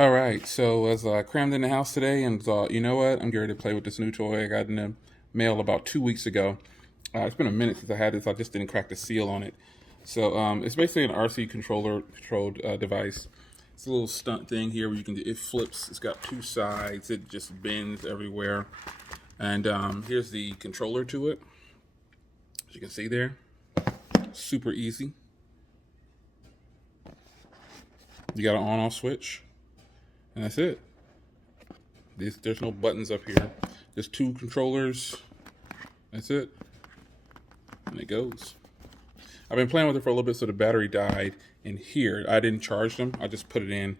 All right, so as I crammed in the house today and thought, you know what, I'm getting ready to play with this new toy I got in the mail about 2 weeks ago. It's been a minute since I had this. I just didn't crack the seal on it. So it's basically an RC controller controlled device. It's a little stunt thing here where you can it flips. It's got two sides. It just bends everywhere. And here's the controller to it. As you can see there, super easy. You got an on-off switch. And that's it. There's no buttons up here. There's two controllers. That's it. And it goes. I've been playing with it for a little bit, so the battery died in here. I didn't charge them. I just put it in.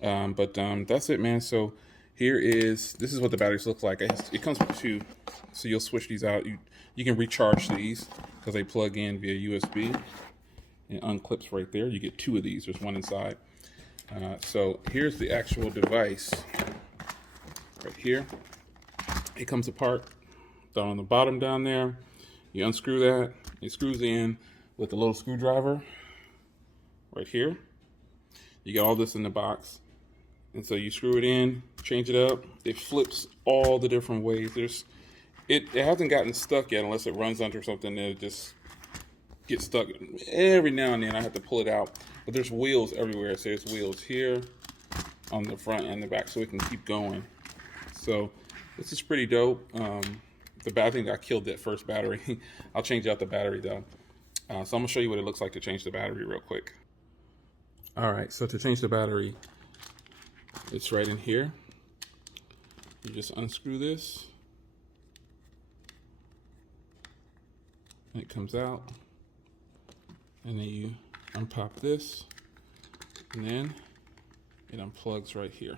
But that's it, man. So this is what the batteries look like. It comes with two. So you'll switch these out. You can recharge these because they plug in via USB. It unclips right there. You get two of these. There's one inside. So here's the actual device right here. It comes apart down on the bottom down there. You unscrew that. It screws in with a little screwdriver right here. You get all this in the box. And so you screw it in, change it up. It flips all the different ways. It hasn't gotten stuck yet unless it runs under something that just get stuck. Every now and then I have to pull it out, but there's wheels everywhere. So there's wheels here on the front and the back, so it can keep going. So this is pretty dope. I think I killed that first battery. I'll change out the battery though. So I'm gonna show you what it looks like to change the battery real quick. All right, so to change the battery, it's right in here. You just unscrew this and it comes out. And then you unpop this, and then it unplugs right here.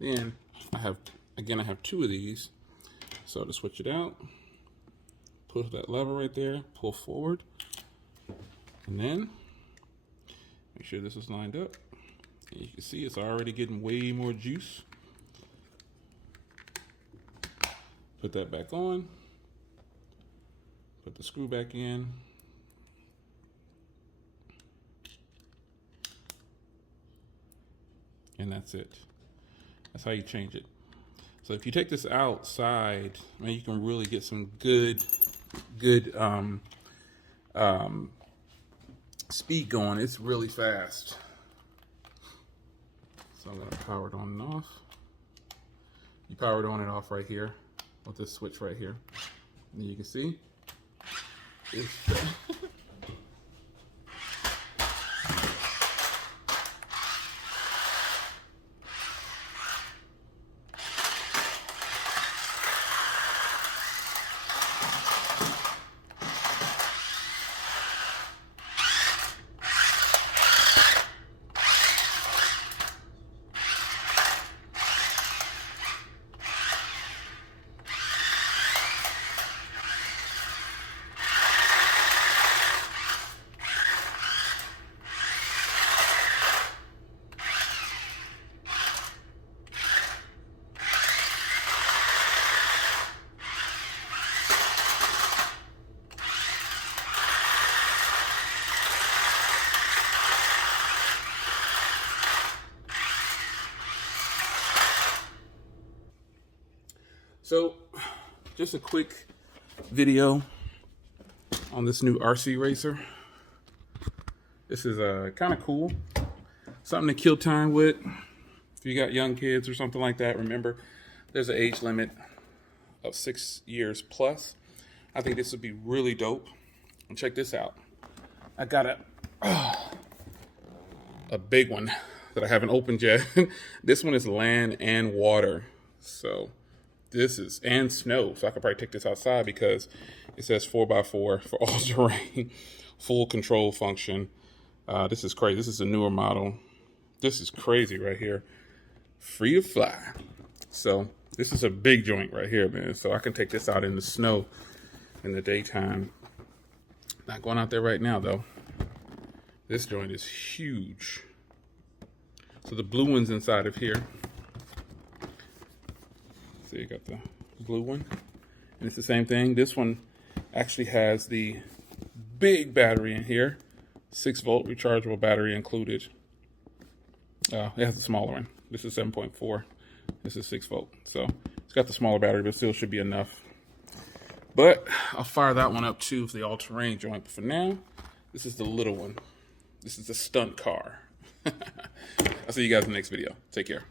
Then I have two of these. So to switch it out, push that lever right there, pull forward, and then make sure this is lined up. And you can see it's already getting way more juice. Put that back on. Put the screw back in. And that's it. That's how you change it. So if you take this outside, man, you can really get some good speed going. It's really fast. So I'm gonna power it on and off. You power it on and off right here with this switch right here. And you can see it's So, just a quick video on this new RC racer. This is kind of cool. Something to kill time with. If you got young kids or something like that, remember there's an age limit of 6 years plus. I think this would be really dope. And check this out. I got a big one that I haven't opened yet. This one is land and water. So this is, and snow, so I could probably take this outside because it says 4x4 for all terrain, full control function. This is crazy. This is a newer model. This is crazy right here. Free to fly. So this is a big joint right here, man. So I can take this out in the snow in the daytime. Not going out there right now though. This joint is huge. So the blue one's inside of here. So you got the blue one, and it's the same thing. This one actually has the big battery in here, 6-volt rechargeable battery included. It has a smaller one. This is 7.4. This is 6-volt. So it's got the smaller battery, but still should be enough. But I'll fire that one up too for the all-terrain joint. But for now, this is the little one. This is the stunt car. I'll see you guys in the next video. Take care.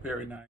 Very nice.